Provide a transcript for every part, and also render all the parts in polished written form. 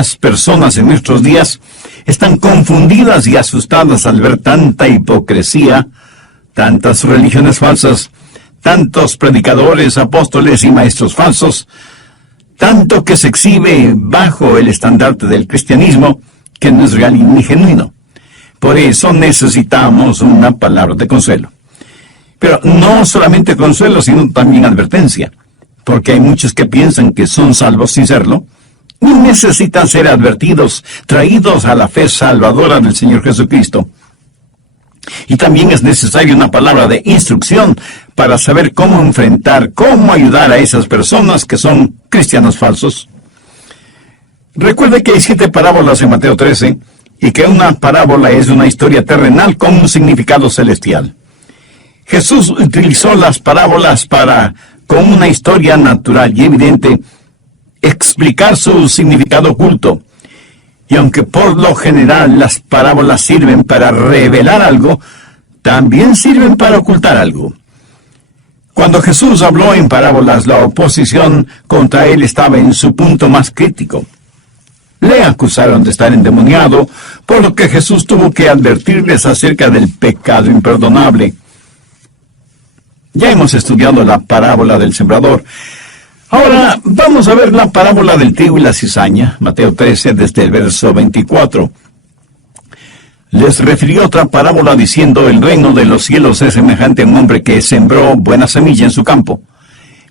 Muchas personas en nuestros días están confundidas y asustadas al ver tanta hipocresía, tantas religiones falsas, tantos predicadores, apóstoles y maestros falsos, tanto que se exhibe bajo el estandarte del cristianismo que no es real ni genuino. Por eso necesitamos una palabra de consuelo. Pero no solamente consuelo, sino también advertencia, porque hay muchos que piensan que son salvos sin serlo, y necesitan ser advertidos, traídos a la fe salvadora del Señor Jesucristo. Y también es necesaria una palabra de instrucción para saber cómo enfrentar, cómo ayudar a esas personas que son cristianos falsos. Recuerde que hay 7 parábolas en Mateo 13, y que una parábola es una historia terrenal con un significado celestial. Jesús utilizó las parábolas para, con una historia natural y evidente, explicar su significado oculto. Y aunque por lo general las parábolas sirven para revelar algo, también sirven para ocultar algo. Cuando Jesús habló en parábolas, la oposición contra él estaba en su punto más crítico. Le acusaron de estar endemoniado, por lo que Jesús tuvo que advertirles acerca del pecado imperdonable. Ya hemos estudiado la parábola del sembrador. Ahora vamos a ver la parábola del trigo y la cizaña, Mateo 13, desde el verso 24. Les refirió otra parábola diciendo: el reino de los cielos es semejante a un hombre que sembró buena semilla en su campo.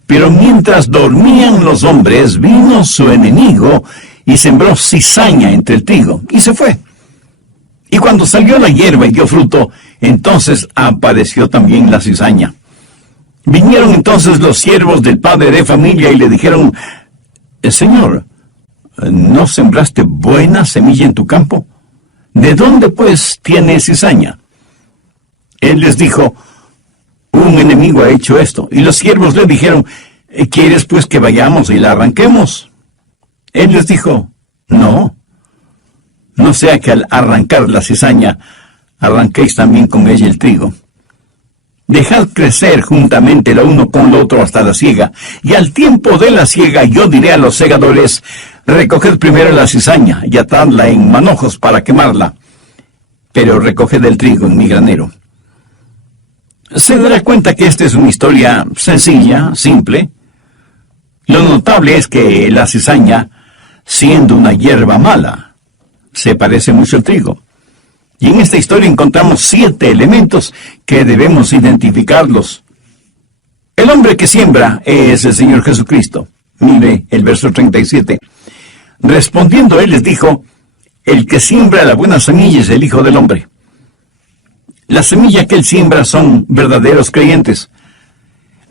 Pero mientras dormían los hombres, vino su enemigo y sembró cizaña entre el trigo, y se fue. Y cuando salió la hierba y dio fruto, entonces apareció también la cizaña. Vinieron entonces los siervos del padre de familia y le dijeron: Señor, ¿no sembraste buena semilla en tu campo? ¿De dónde pues tiene cizaña? Él les dijo: un enemigo ha hecho esto. Y los siervos le dijeron: ¿quieres pues que vayamos y la arranquemos? Él les dijo: no sea que al arrancar la cizaña, arranquéis también con ella el trigo. Dejad crecer juntamente lo uno con lo otro hasta la siega, y al tiempo de la siega yo diré a los segadores: recoged primero la cizaña y atadla en manojos para quemarla, pero recoged el trigo en mi granero. Se dará cuenta que esta es una historia sencilla, simple. Lo notable es que la cizaña, siendo una hierba mala, se parece mucho al trigo. Y en esta historia encontramos 7 elementos que debemos identificarlos. El hombre que siembra es el Señor Jesucristo. Mire el verso 37. Respondiendo él les dijo: el que siembra la buena semilla es el Hijo del Hombre. La semilla que él siembra son verdaderos creyentes.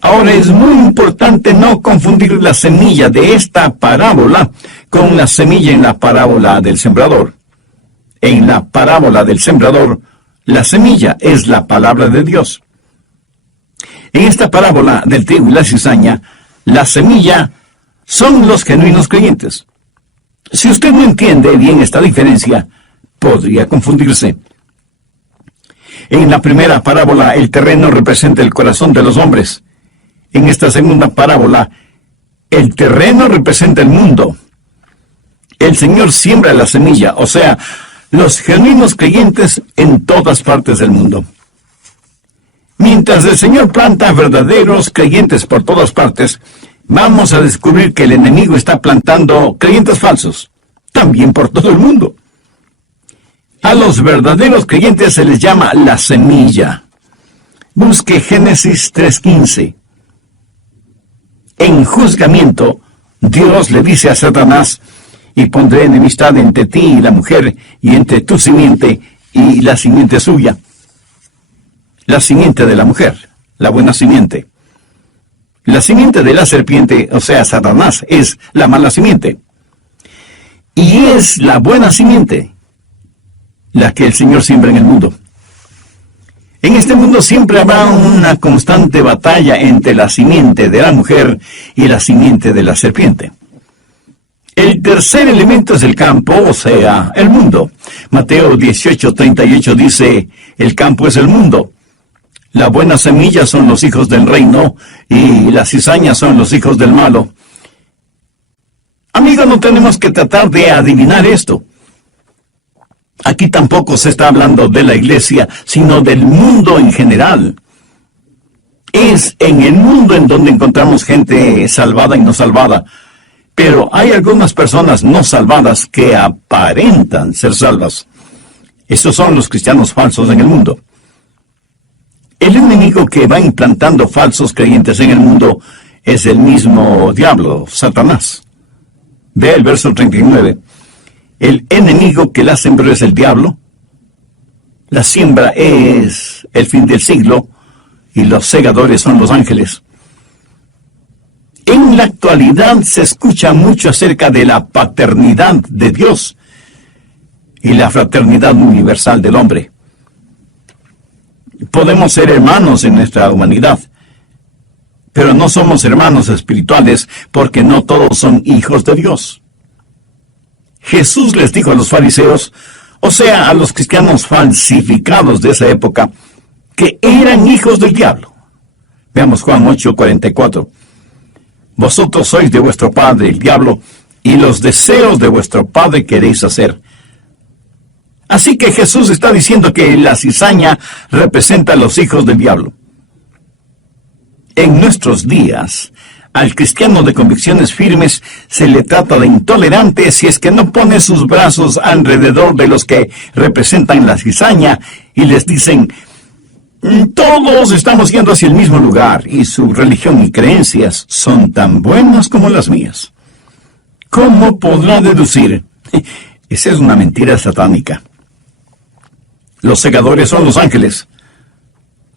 Ahora es muy importante no confundir la semilla de esta parábola con la semilla en la parábola del sembrador. En la parábola del sembrador, la semilla es la palabra de Dios. En esta parábola del trigo y la cizaña, la semilla son los genuinos creyentes. Si usted no entiende bien esta diferencia, podría confundirse. En la primera parábola, el terreno representa el corazón de los hombres. En esta segunda parábola, el terreno representa el mundo. El Señor siembra la semilla, o sea, los genuinos creyentes en todas partes del mundo. Mientras el Señor planta verdaderos creyentes por todas partes, vamos a descubrir que el enemigo está plantando creyentes falsos, también por todo el mundo. A los verdaderos creyentes se les llama la semilla. Busque Génesis 3:15. En juzgamiento, Dios le dice a Satanás: y pondré enemistad entre ti y la mujer, y entre tu simiente y la simiente suya. La simiente de la mujer, la buena simiente. La simiente de la serpiente, o sea, Satanás, es la mala simiente. Y es la buena simiente la que el Señor siembra en el mundo. En este mundo siempre habrá una constante batalla entre la simiente de la mujer y la simiente de la serpiente. El tercer elemento es el campo, o sea, el mundo. Mateo 18:38 dice: el campo es el mundo. La buena semilla son los hijos del reino, y las cizañas son los hijos del malo. Amigo, no tenemos que tratar de adivinar esto. Aquí tampoco se está hablando de la iglesia, sino del mundo en general. Es en el mundo en donde encontramos gente salvada y no salvada. Pero hay algunas personas no salvadas que aparentan ser salvas. Estos son los cristianos falsos en el mundo. El enemigo que va implantando falsos creyentes en el mundo es el mismo diablo, Satanás. Ve el verso 39. El enemigo que la sembró es el diablo. La siembra es el fin del siglo y los segadores son los ángeles. En la actualidad se escucha mucho acerca de la paternidad de Dios y la fraternidad universal del hombre. Podemos ser hermanos en nuestra humanidad, pero no somos hermanos espirituales porque no todos son hijos de Dios. Jesús les dijo a los fariseos, o sea, a los cristianos falsificados de esa época, que eran hijos del diablo. Veamos Juan 8:44. Vosotros sois de vuestro padre el diablo, y los deseos de vuestro padre queréis hacer. Así que Jesús está diciendo que la cizaña representa a los hijos del diablo. En nuestros días, al cristiano de convicciones firmes se le trata de intolerante si es que no pone sus brazos alrededor de los que representan la cizaña y les dicen, todos estamos yendo hacia el mismo lugar y su religión y creencias son tan buenas como las mías. ¿Cómo podrá deducir? Esa es una mentira satánica. Los segadores son los ángeles.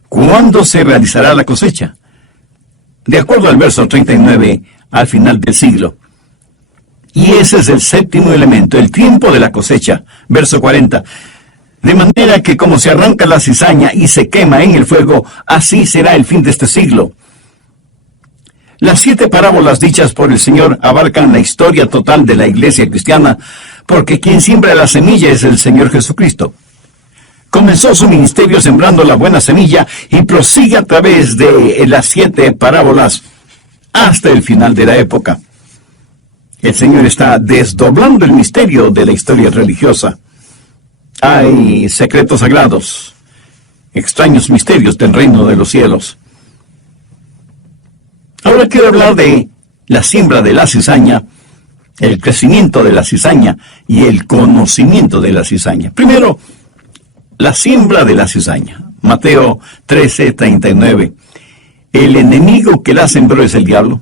¿Cuándo se realizará la cosecha? De acuerdo al verso 39, al final del siglo. Y ese es el séptimo elemento, el tiempo de la cosecha. Verso 40. De manera que como se arranca la cizaña y se quema en el fuego, así será el fin de este siglo. Las 7 parábolas dichas por el Señor abarcan la historia total de la iglesia cristiana, porque quien siembra la semilla es el Señor Jesucristo. Comenzó su ministerio sembrando la buena semilla y prosigue a través de las 7 parábolas hasta el final de la época. El Señor está desdoblando el misterio de la historia religiosa. Hay secretos sagrados, extraños misterios del reino de los cielos. Ahora quiero hablar de la siembra de la cizaña, el crecimiento de la cizaña y el conocimiento de la cizaña. Primero, la siembra de la cizaña. Mateo 13:39. El enemigo que la sembró es el diablo.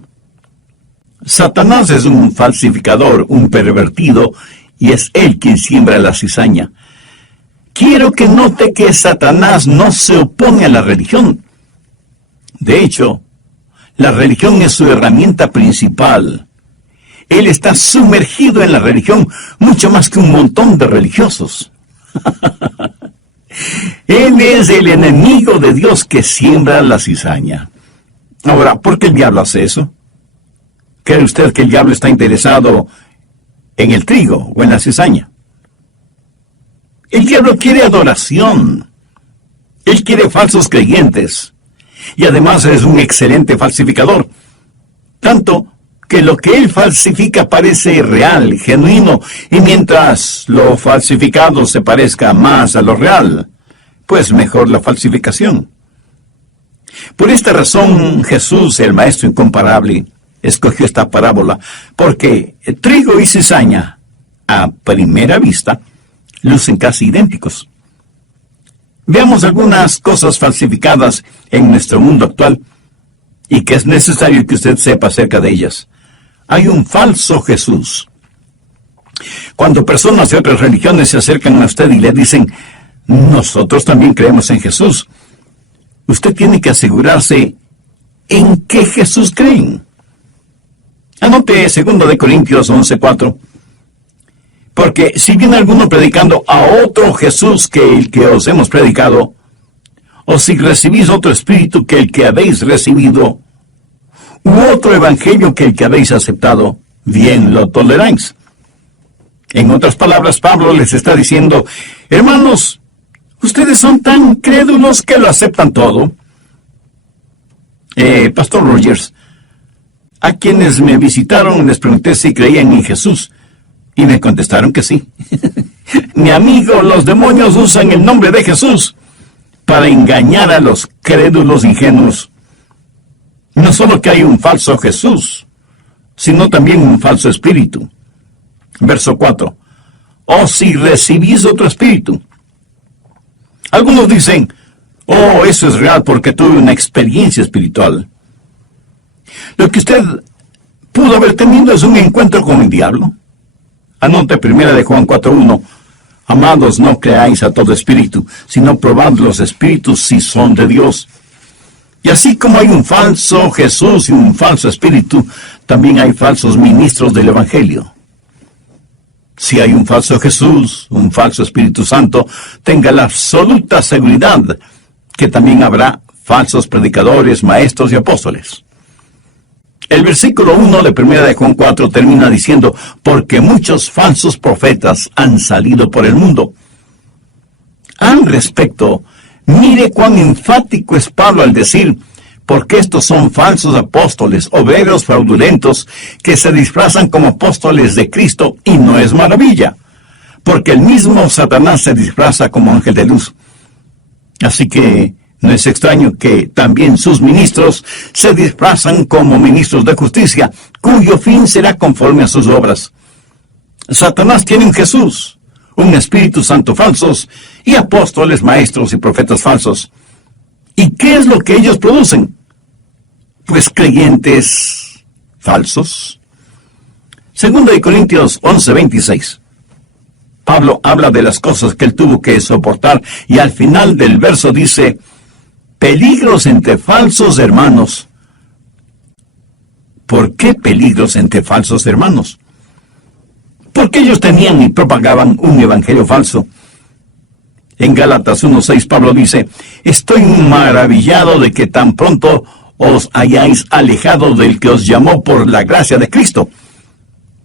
Satanás es un falsificador, un pervertido, y es él quien siembra la cizaña. Quiero que note que Satanás no se opone a la religión. De hecho, la religión es su herramienta principal. Él está sumergido en la religión mucho más que un montón de religiosos. Él es el enemigo de Dios que siembra la cizaña. Ahora, ¿por qué el diablo hace eso? ¿Cree usted que el diablo está interesado en el trigo o en la cizaña? El diablo quiere adoración. Él quiere falsos creyentes. Y además es un excelente falsificador. Tanto que lo que él falsifica parece real, genuino, y mientras lo falsificado se parezca más a lo real, pues mejor la falsificación. Por esta razón, Jesús, el Maestro incomparable, escogió esta parábola, porque trigo y cizaña, a primera vista, lucen casi idénticos. Veamos algunas cosas falsificadas en nuestro mundo actual, y que es necesario que usted sepa acerca de ellas. Hay un falso Jesús. Cuando personas de otras religiones se acercan a usted y le dicen, nosotros también creemos en Jesús, usted tiene que asegurarse en qué Jesús creen. Anote 2 Corintios 11:4. Porque si viene alguno predicando a otro Jesús que el que os hemos predicado, o si recibís otro espíritu que el que habéis recibido, u otro evangelio que el que habéis aceptado, bien lo toleráis. En otras palabras, Pablo les está diciendo, hermanos, ustedes son tan crédulos que lo aceptan todo. Pastor Rogers, A quienes me visitaron les pregunté si creían en Jesús, y me contestaron que sí. Mi amigo, los demonios usan el nombre de Jesús para engañar a los crédulos ingenuos. No solo que hay un falso Jesús, sino también un falso espíritu. Verso 4. O si recibís otro espíritu. Algunos dicen, oh, eso es real porque tuve una experiencia espiritual. Lo que usted pudo haber tenido es un encuentro con el diablo. Anote 1 de Juan 4:1. Amados, no creáis a todo espíritu, sino probad los espíritus si son de Dios. Y así como hay un falso Jesús y un falso espíritu, también hay falsos ministros del Evangelio. Si hay un falso Jesús, un falso Espíritu Santo, tenga la absoluta seguridad que también habrá falsos predicadores, maestros y apóstoles. El versículo 1 de 1 de Juan 4 termina diciendo, porque muchos falsos profetas han salido por el mundo. Al respecto, mire cuán enfático es Pablo al decir, porque estos son falsos apóstoles, obreros fraudulentos, que se disfrazan como apóstoles de Cristo, y no es maravilla, porque el mismo Satanás se disfraza como ángel de luz. Así que no es extraño que también sus ministros se disfrazan como ministros de justicia, cuyo fin será conforme a sus obras. Satanás tiene un Jesús, un Espíritu Santo falsos, y apóstoles, maestros y profetas falsos. ¿Y qué es lo que ellos producen? Pues creyentes falsos. 2 Corintios 11:26. Pablo habla de las cosas que él tuvo que soportar, y al final del verso dice, peligros entre falsos hermanos. ¿Por qué peligros entre falsos hermanos? Porque ellos tenían y propagaban un evangelio falso. En Gálatas 1:6 Pablo dice, estoy maravillado de que tan pronto os hayáis alejado del que os llamó por la gracia de Cristo,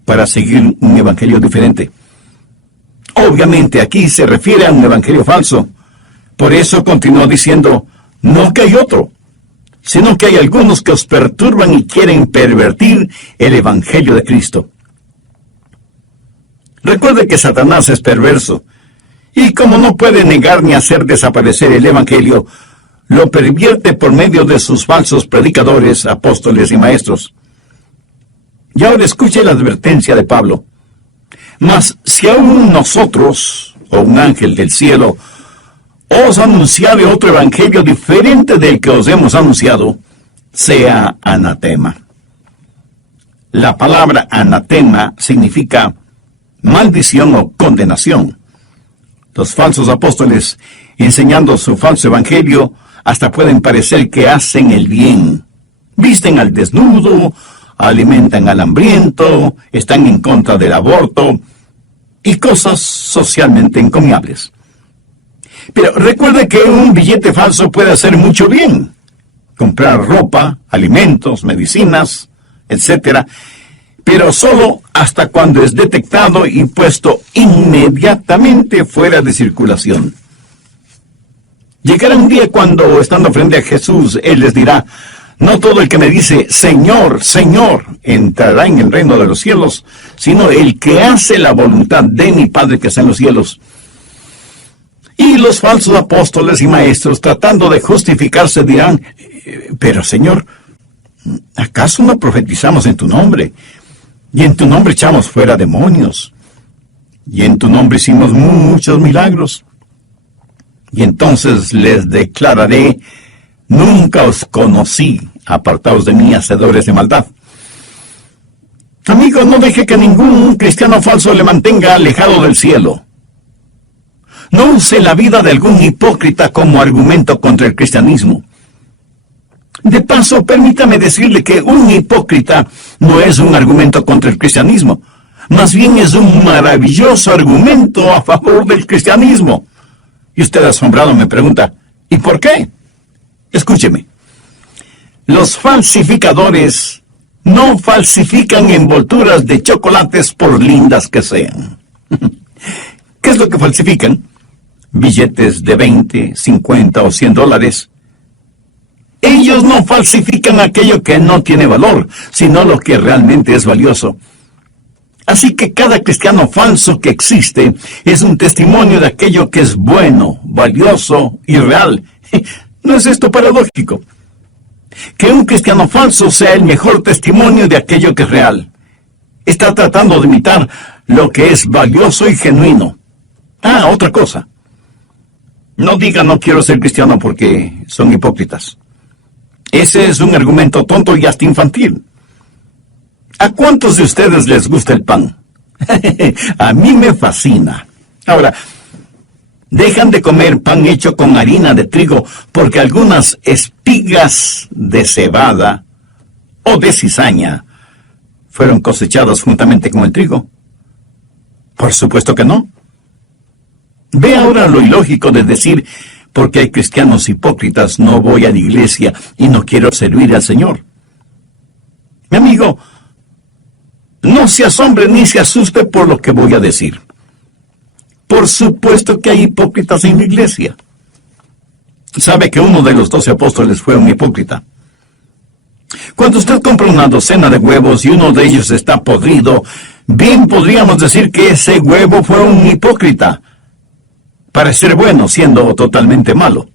para seguir un evangelio diferente. Obviamente aquí se refiere a un evangelio falso. Por eso continuó diciendo, no que hay otro, sino que hay algunos que os perturban y quieren pervertir el evangelio de Cristo. Recuerde que Satanás es perverso, y como no puede negar ni hacer desaparecer el evangelio, lo pervierte por medio de sus falsos predicadores, apóstoles y maestros. Y ahora escuche la advertencia de Pablo. Mas si aún nosotros, o un ángel del cielo, os anunciare otro evangelio diferente del que os hemos anunciado, sea anatema. La palabra anatema significa maldición o condenación. Los falsos apóstoles, enseñando su falso evangelio, hasta pueden parecer que hacen el bien. Visten al desnudo, alimentan al hambriento, están en contra del aborto y cosas socialmente encomiables. Pero recuerde que un billete falso puede hacer mucho bien. Comprar ropa, alimentos, medicinas, etc. Pero solo hasta cuando es detectado y puesto inmediatamente fuera de circulación. Llegará un día cuando, estando frente a Jesús, Él les dirá, no todo el que me dice, Señor, Señor, entrará en el reino de los cielos, sino el que hace la voluntad de mi Padre que está en los cielos. Y los falsos apóstoles y maestros, tratando de justificarse, dirán, pero Señor, ¿acaso no profetizamos en tu nombre? Y en tu nombre echamos fuera demonios. Y en tu nombre hicimos muchos milagros. Y entonces les declararé, nunca os conocí, apartaos de mí, hacedores de maldad. Amigo, no deje que ningún cristiano falso le mantenga alejado del cielo. No use la vida de algún hipócrita como argumento contra el cristianismo. De paso, permítame decirle que un hipócrita no es un argumento contra el cristianismo. Más bien es un maravilloso argumento a favor del cristianismo. Y usted asombrado me pregunta, ¿y por qué? Escúcheme. Los falsificadores no falsifican envolturas de chocolates por lindas que sean. ¿Qué es lo que falsifican? Billetes de 20, 50 o $100. Ellos no falsifican aquello que no tiene valor, sino lo que realmente es valioso. Así que cada cristiano falso que existe es un testimonio de aquello que es bueno, valioso y real. ¿No es esto paradójico? Que un cristiano falso sea el mejor testimonio de aquello que es real. Está tratando de imitar lo que es valioso y genuino. Ah, otra cosa. No diga no quiero ser cristiano porque son hipócritas. Ese es un argumento tonto y hasta infantil. ¿A cuántos de ustedes les gusta el pan? A mí me fascina. Ahora, dejan de comer pan hecho con harina de trigo porque algunas espigas de cebada o de cizaña fueron cosechadas juntamente con el trigo. Por supuesto que no. Ve ahora lo ilógico de decir, porque hay cristianos hipócritas, no voy a la iglesia y no quiero servir al Señor. Mi amigo, no se asombre ni se asuste por lo que voy a decir. Por supuesto que hay hipócritas en la iglesia. ¿Sabe que uno de los 12 apóstoles fue un hipócrita? Cuando usted compra una docena de huevos y uno de ellos está podrido, bien podríamos decir que ese huevo fue un hipócrita. Para ser bueno, siendo totalmente malo.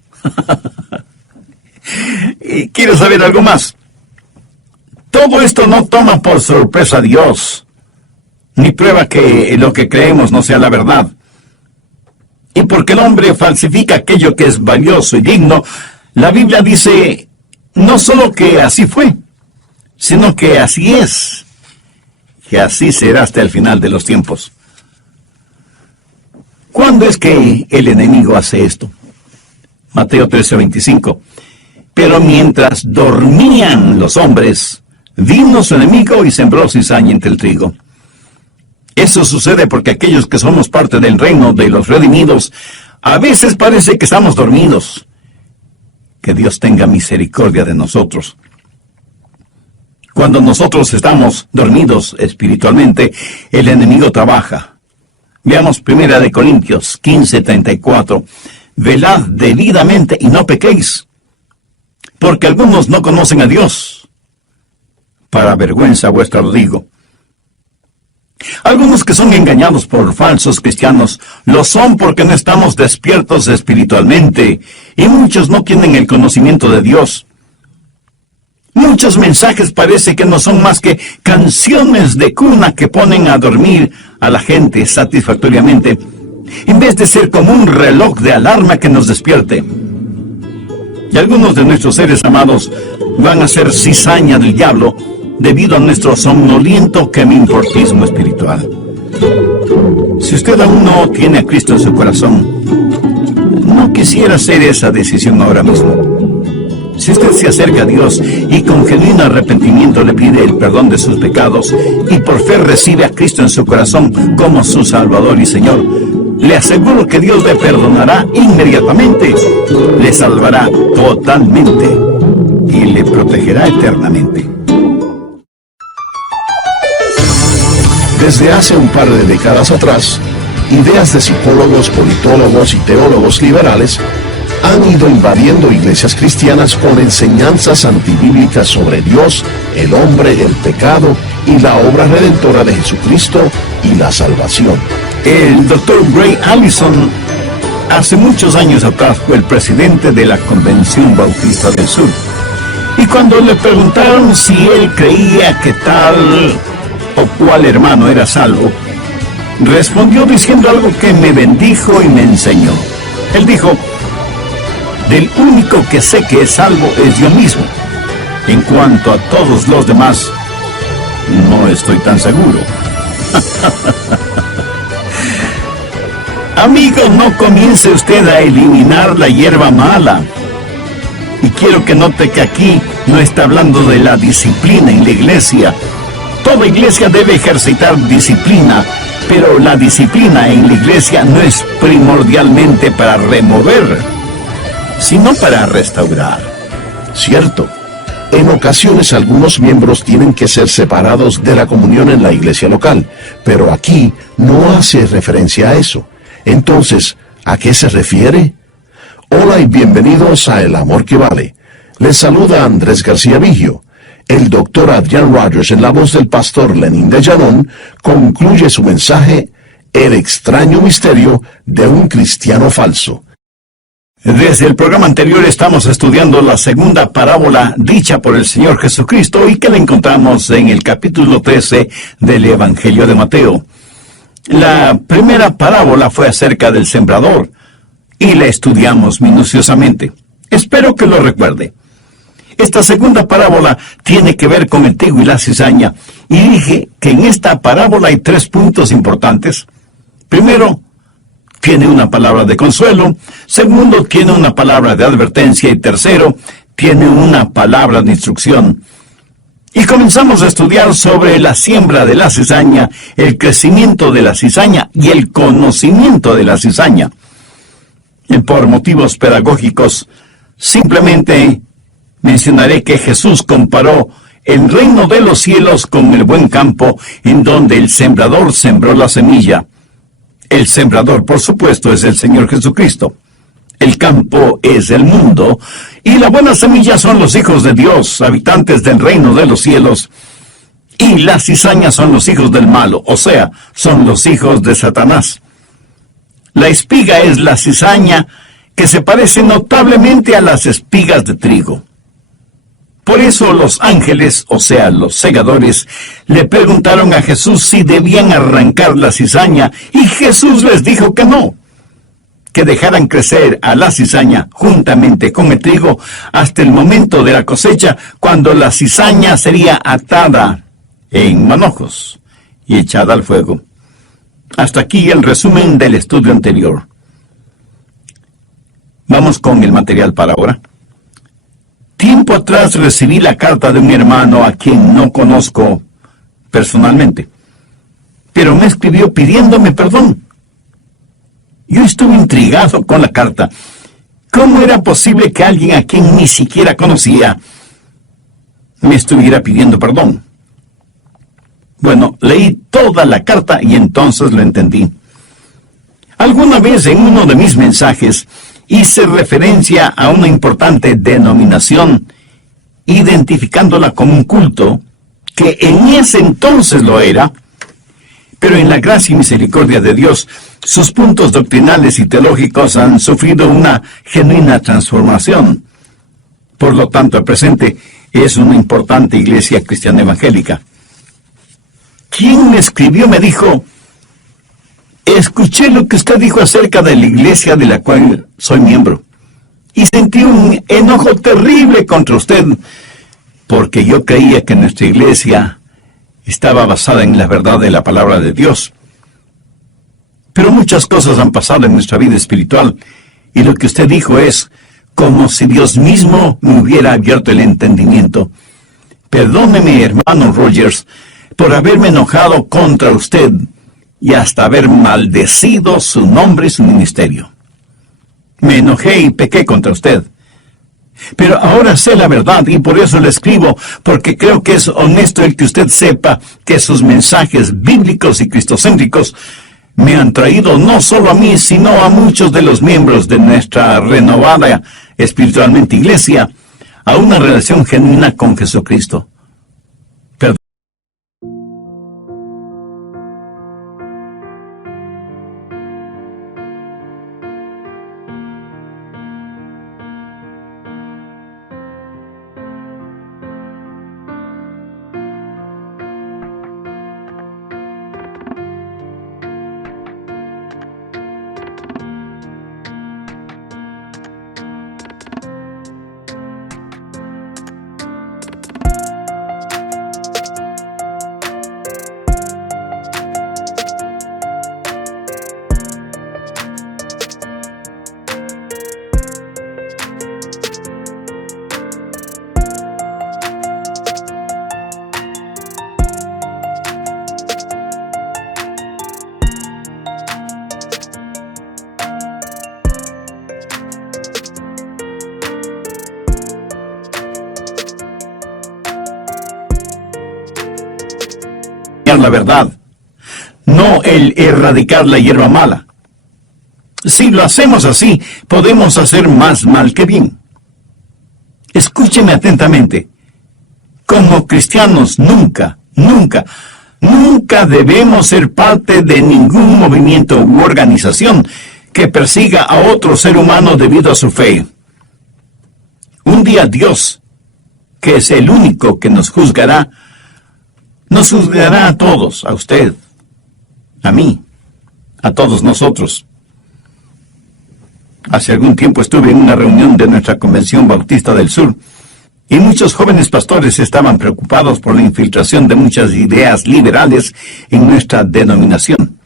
Y quiero saber algo más. Todo esto no toma por sorpresa a Dios, ni prueba que lo que creemos no sea la verdad. Y porque el hombre falsifica aquello que es valioso y digno, la Biblia dice no solo que así fue, sino que así es, que así será hasta el final de los tiempos. ¿Cuándo es que el enemigo hace esto? Mateo 13:25. Pero mientras dormían los hombres, vino su enemigo y sembró cizaña entre el trigo. Eso sucede porque aquellos que somos parte del reino de los redimidos, a veces parece que estamos dormidos. Que Dios tenga misericordia de nosotros. Cuando nosotros estamos dormidos espiritualmente, el enemigo trabaja. Veamos 1 Corintios 15:34. Velad debidamente y no pequéis, porque algunos no conocen a Dios. Para vergüenza vuestra lo digo. Algunos que son engañados por falsos cristianos lo son porque no estamos despiertos espiritualmente, y muchos no tienen el conocimiento de Dios. Muchos mensajes parece que no son más que canciones de cuna que ponen a dormir a la gente satisfactoriamente, en vez de ser como un reloj de alarma que nos despierte. Y algunos de nuestros seres amados van a ser cizaña del diablo debido a nuestro somnoliento queminfortismo espiritual. Si usted aún no tiene a Cristo en su corazón, no quisiera hacer esa decisión ahora mismo. Si usted se acerca a Dios y con genuino arrepentimiento le pide el perdón de sus pecados y por fe recibe a Cristo en su corazón como su Salvador y Señor, le aseguro que Dios le perdonará inmediatamente, le salvará totalmente y le protegerá eternamente. Desde hace un par de décadas atrás, ideas de psicólogos, politólogos y teólogos liberales han ido invadiendo iglesias cristianas con enseñanzas antibíblicas sobre Dios, el hombre, el pecado y la obra redentora de Jesucristo y la salvación. El Dr. Ray Allison hace muchos años atrás fue el presidente de la Convención Bautista del Sur. Y cuando le preguntaron si él creía que tal o cual hermano era salvo, respondió diciendo algo que me bendijo y me enseñó. Él dijo: del único que sé que es salvo es yo mismo. En cuanto a todos los demás, no estoy tan seguro. Amigo, no comience usted a eliminar la hierba mala. Y quiero que note que aquí no está hablando de la disciplina en la iglesia. Toda iglesia debe ejercitar disciplina, pero la disciplina en la iglesia no es primordialmente para remover, sino para restaurar. Cierto. En ocasiones algunos miembros tienen que ser separados de la comunión en la iglesia local, pero aquí no hace referencia a eso. Entonces, ¿a qué se refiere? Hola y bienvenidos a El Amor que Vale. Les saluda Andrés García Vigio. El doctor Adrián Rogers, en la voz del pastor Lenín de Llanón, concluye su mensaje, El extraño misterio de un cristiano falso. Desde el programa anterior estamos estudiando la segunda parábola dicha por el Señor Jesucristo y que la encontramos en el capítulo 13 del Evangelio de Mateo. La primera parábola fue acerca del sembrador y la estudiamos minuciosamente. Espero que lo recuerde. Esta segunda parábola tiene que ver con el trigo y la cizaña, y dije que en esta parábola hay 3 puntos importantes. Primero, tiene una palabra de consuelo. Segundo, tiene una palabra de advertencia. Y tercero, tiene una palabra de instrucción. Y comenzamos a estudiar sobre la siembra de la cizaña, el crecimiento de la cizaña y el conocimiento de la cizaña. Y por motivos pedagógicos, simplemente mencionaré que Jesús comparó el reino de los cielos con el buen campo en donde el sembrador sembró la semilla. El sembrador, por supuesto, es el Señor Jesucristo. El campo es el mundo y la buena semilla son los hijos de Dios, habitantes del reino de los cielos. Y las cizañas son los hijos del malo, o sea, son los hijos de Satanás. La espiga es la cizaña que se parece notablemente a las espigas de trigo. Por eso los ángeles, o sea, los segadores, le preguntaron a Jesús si debían arrancar la cizaña, y Jesús les dijo que no, que dejaran crecer a la cizaña juntamente con el trigo hasta el momento de la cosecha, cuando la cizaña sería atada en manojos y echada al fuego. Hasta aquí el resumen del estudio anterior. Vamos con el material para ahora. Tiempo atrás recibí la carta de un hermano a quien no conozco personalmente, pero me escribió pidiéndome perdón. Yo estuve intrigado con la carta. ¿Cómo era posible que alguien a quien ni siquiera conocía me estuviera pidiendo perdón? Bueno, leí toda la carta y entonces lo entendí. Alguna vez en uno de mis mensajes hice referencia a una importante denominación, identificándola como un culto, que en ese entonces lo era, pero en la gracia y misericordia de Dios, sus puntos doctrinales y teológicos han sufrido una genuina transformación. Por lo tanto, el presente es una importante iglesia cristiana evangélica. Quien me escribió me dijo: escuché lo que usted dijo acerca de la iglesia de la cual soy miembro, y sentí un enojo terrible contra usted, porque yo creía que nuestra iglesia estaba basada en la verdad de la palabra de Dios. Pero muchas cosas han pasado en nuestra vida espiritual, y lo que usted dijo es como si Dios mismo me hubiera abierto el entendimiento. Perdóneme, hermano Rogers, por haberme enojado contra usted y hasta haber maldecido su nombre y su ministerio. Me enojé y pequé contra usted. Pero ahora sé la verdad y por eso le escribo, porque creo que es honesto el que usted sepa que sus mensajes bíblicos y cristocéntricos me han traído no solo a mí, sino a muchos de los miembros de nuestra renovada espiritualmente iglesia a una relación genuina con Jesucristo. La verdad, no el erradicar la hierba mala. Si lo hacemos así, podemos hacer más mal que bien. Escúcheme atentamente. Como cristianos nunca debemos ser parte de ningún movimiento u organización que persiga a otro ser humano debido a su fe. Un día Dios, que es el único que nos juzgará a todos, a usted, a mí, a todos nosotros. Hace algún tiempo estuve en una reunión de nuestra Convención Bautista del Sur, y muchos jóvenes pastores estaban preocupados por la infiltración de muchas ideas liberales en nuestra denominación.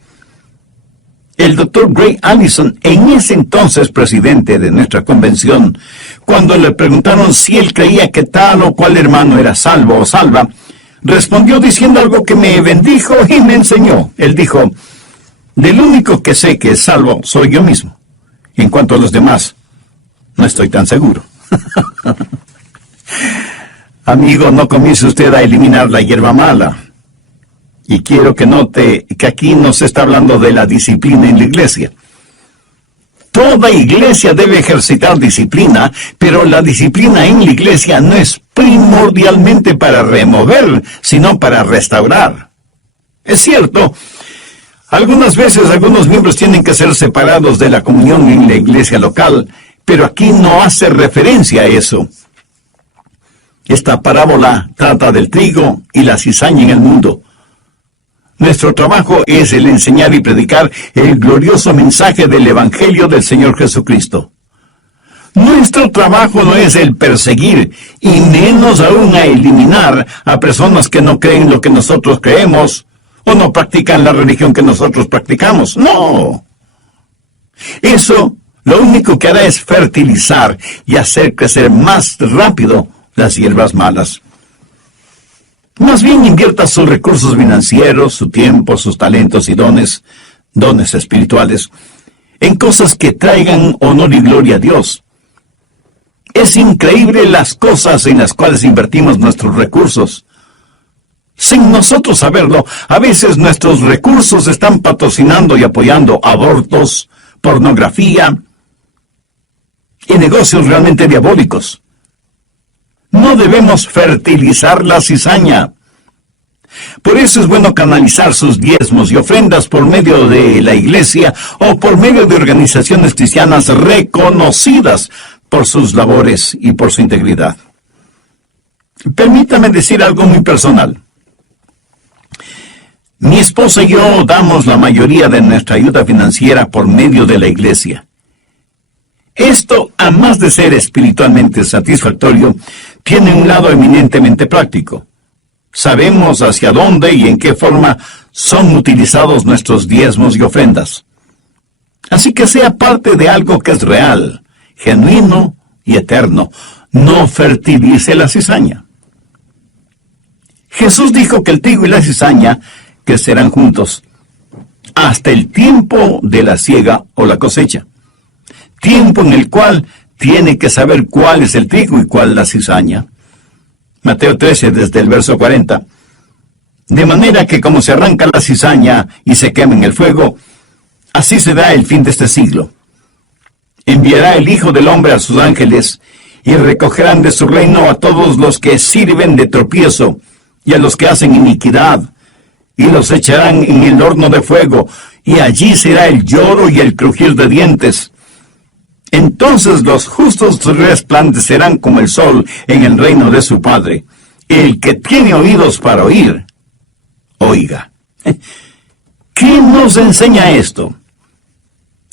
El Dr. Gray Allison, en ese entonces presidente de nuestra convención, cuando le preguntaron si él creía que tal o cual hermano era salvo o salva, respondió diciendo algo que me bendijo y me enseñó. Él dijo: del único que sé que es salvo soy yo mismo. En cuanto a los demás, no estoy tan seguro. Amigo, no comience usted a eliminar la hierba mala. Y quiero que note que aquí no se está hablando de la disciplina en la iglesia. Toda iglesia debe ejercitar disciplina, pero la disciplina en la iglesia no es primordialmente para remover, sino para restaurar. Es cierto, algunas veces algunos miembros tienen que ser separados de la comunión en la iglesia local, pero aquí no hace referencia a eso. Esta parábola trata del trigo y la cizaña en el mundo. Nuestro trabajo es el enseñar y predicar el glorioso mensaje del Evangelio del Señor Jesucristo. Nuestro trabajo no es el perseguir, y menos aún a eliminar a personas que no creen lo que nosotros creemos, o no practican la religión que nosotros practicamos. No. Eso lo único que hará es fertilizar y hacer crecer más rápido las hierbas malas. Más bien invierta sus recursos financieros, su tiempo, sus talentos y dones espirituales, en cosas que traigan honor y gloria a Dios. Es increíble las cosas en las cuales invertimos nuestros recursos. Sin nosotros saberlo, a veces nuestros recursos están patrocinando y apoyando abortos, pornografía y negocios realmente diabólicos. No debemos fertilizar la cizaña. Por eso es bueno canalizar sus diezmos y ofrendas por medio de la iglesia o por medio de organizaciones cristianas reconocidas por sus labores y por su integridad. Permítame decir algo muy personal. Mi esposa y yo damos la mayoría de nuestra ayuda financiera por medio de la iglesia. Esto, además de ser espiritualmente satisfactorio, tiene un lado eminentemente práctico. Sabemos hacia dónde y en qué forma son utilizados nuestros diezmos y ofrendas. Así que sea parte de algo que es real, genuino y eterno. No fertilice la cizaña. Jesús dijo que el trigo y la cizaña crecerán juntos hasta el tiempo de la siega o la cosecha. Tiempo en el cual tiene que saber cuál es el trigo y cuál la cizaña. Mateo 13, desde el verso 40. De manera que como se arranca la cizaña y se quema en el fuego, así será el fin de este siglo. Enviará el Hijo del Hombre a sus ángeles, y recogerán de su reino a todos los que sirven de tropiezo, y a los que hacen iniquidad, y los echarán en el horno de fuego, y allí será el lloro y el crujir de dientes. Entonces los justos resplandecerán como el sol en el reino de su Padre. El que tiene oídos para oír, oiga. ¿Qué nos enseña esto?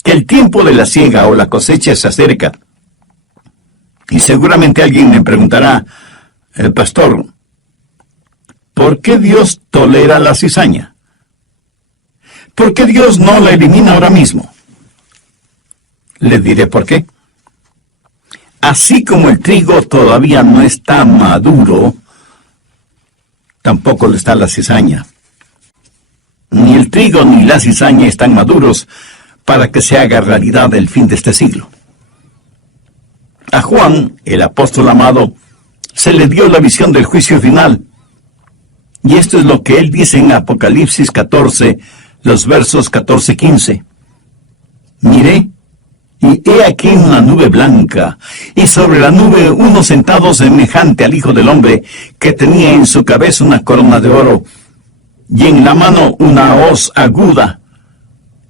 Que el tiempo de la siega o la cosecha se acerca. Y seguramente alguien me preguntará, pastor, ¿por qué Dios tolera la cizaña? ¿Por qué Dios no la elimina ahora mismo? Le diré por qué. Así como el trigo todavía no está maduro, tampoco lo está la cizaña. Ni el trigo ni la cizaña están maduros para que se haga realidad el fin de este siglo. A Juan, el apóstol amado, se le dio la visión del juicio final. Y esto es lo que él dice en Apocalipsis 14, los versos 14 y 15. Miré, Y he aquí una nube blanca, y sobre la nube uno sentado semejante al Hijo del Hombre, que tenía en su cabeza una corona de oro, y en la mano una hoz aguda.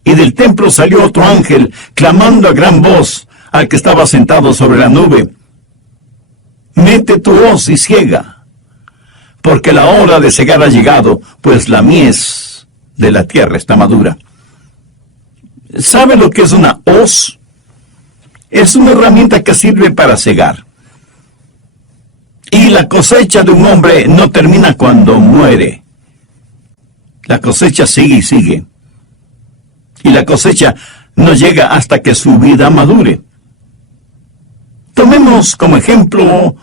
Y del templo salió otro ángel, clamando a gran voz al que estaba sentado sobre la nube: mete tu hoz y ciega, porque la hora de cegar ha llegado, pues la mies de la tierra está madura. ¿Sabe lo que es una hoz? Es una herramienta que sirve para cegar. Y la cosecha de un hombre no termina cuando muere. La cosecha sigue y sigue. Y la cosecha no llega hasta que su vida madure. Tomemos como ejemplo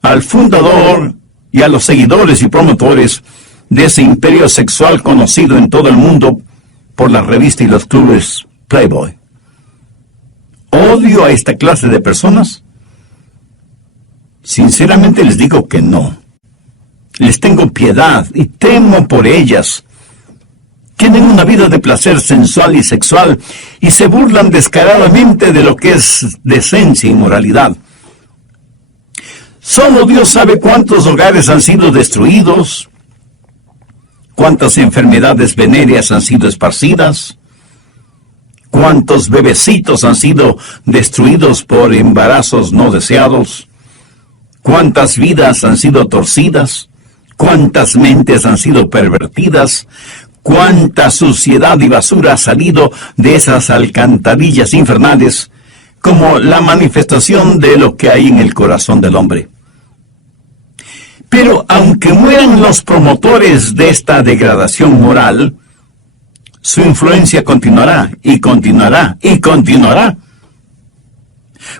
al fundador y a los seguidores y promotores de ese imperio sexual conocido en todo el mundo por la revista y los clubes Playboy. ¿Odio a esta clase de personas? Sinceramente les digo que no. Les tengo piedad y temo por ellas. Tienen una vida de placer sensual y sexual y se burlan descaradamente de lo que es decencia y moralidad. Solo Dios sabe cuántos hogares han sido destruidos, cuántas enfermedades venéreas han sido esparcidas, cuántos bebecitos han sido destruidos por embarazos no deseados, cuántas vidas han sido torcidas, cuántas mentes han sido pervertidas, cuánta suciedad y basura ha salido de esas alcantarillas infernales, como la manifestación de lo que hay en el corazón del hombre. Pero aunque mueran los promotores de esta degradación moral, su influencia continuará y continuará y continuará.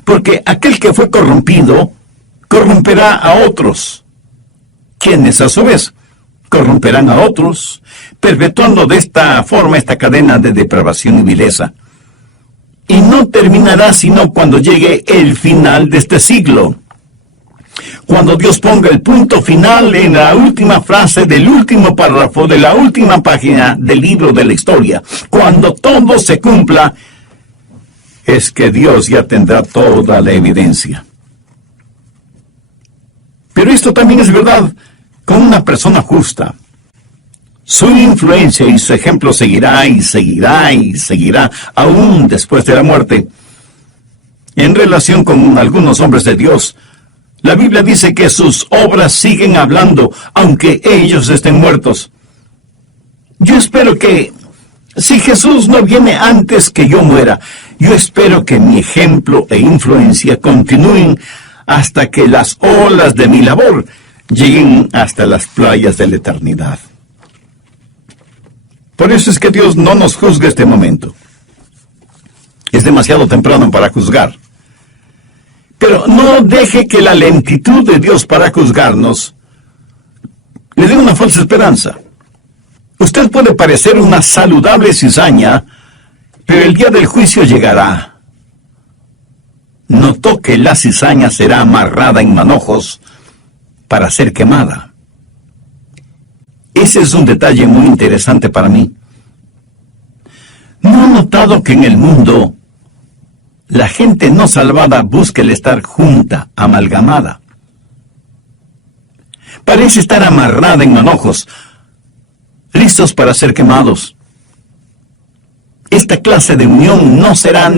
Porque aquel que fue corrompido, corromperá a otros, quienes a su vez corromperán a otros, perpetuando de esta forma esta cadena de depravación y vileza. Y no terminará sino cuando llegue el final de este siglo. Cuando Dios ponga el punto final en la última frase del último párrafo de la última página del libro de la historia, cuando todo se cumpla, es que Dios ya tendrá toda la evidencia. Pero esto también es verdad con una persona justa. Su influencia y su ejemplo seguirá y seguirá y seguirá aún después de la muerte. En relación con algunos hombres de Dios, la Biblia dice que sus obras siguen hablando, aunque ellos estén muertos. Yo espero que, si Jesús no viene antes que yo muera, yo espero que mi ejemplo e influencia continúen hasta que las olas de mi labor lleguen hasta las playas de la eternidad. Por eso es que Dios no nos juzga este momento. Es demasiado temprano para juzgar. Pero no deje que la lentitud de Dios para juzgarnos le dé una falsa esperanza. Usted puede parecer una saludable cizaña, pero el día del juicio llegará. Notó que la cizaña será amarrada en manojos para ser quemada. Ese es un detalle muy interesante para mí. ¿No ha notado que en el mundo la gente no salvada busca el estar junta, amalgamada? Parece estar amarrada en manojos, listos para ser quemados. Esta clase de unión no será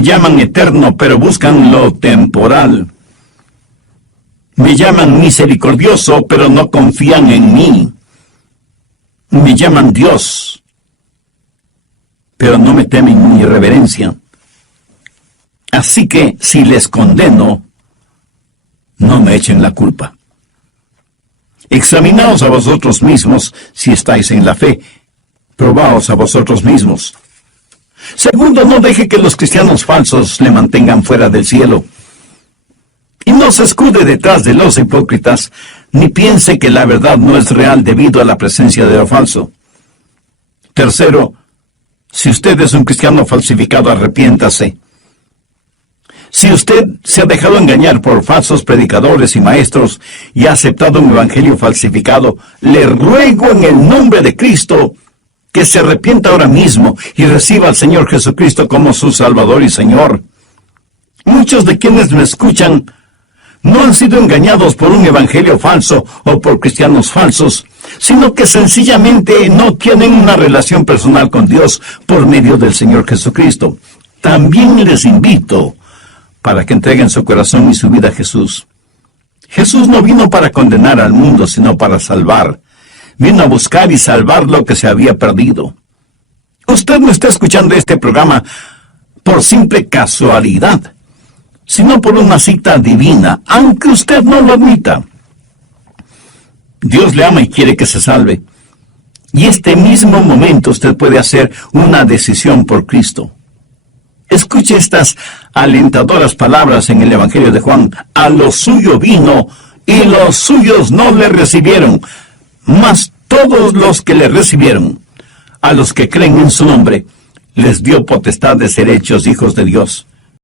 Me llaman eterno, pero buscan lo temporal. Me llaman misericordioso, pero no confían en mí. Me llaman Dios, pero no me temen ni reverencia. Así que si les condeno, no me echen la culpa. Examinaos a vosotros mismos si estáis en la fe. Probaos a vosotros mismos. Segundo, no deje que los cristianos falsos le mantengan fuera del cielo. Y no se escude detrás de los hipócritas, ni piense que la verdad no es real debido a la presencia de lo falso. Tercero, si usted es un cristiano falsificado, arrepiéntase. Si usted se ha dejado engañar por falsos predicadores y maestros y ha aceptado un evangelio falsificado, le ruego en el nombre de Cristo que se arrepienta ahora mismo y reciba al Señor Jesucristo como su Salvador y Señor. Muchos de quienes me escuchan no han sido engañados por un evangelio falso o por cristianos falsos, sino que sencillamente no tienen una relación personal con Dios por medio del Señor Jesucristo. También les invito para que entreguen su corazón y su vida a Jesús. Jesús no vino para condenar al mundo, sino para salvar. Vino a buscar y salvar lo que se había perdido. Usted no está escuchando este programa por simple casualidad, sino por una cita divina, aunque usted no lo admita. Dios le ama y quiere que se salve. Y este mismo momento usted puede hacer una decisión por Cristo. Escuche estas alentadoras palabras en el Evangelio de Juan. A lo suyo vino, y los suyos no le recibieron. Mas todos los que le recibieron, a los que creen en su nombre, les dio potestad de ser hechos hijos de Dios.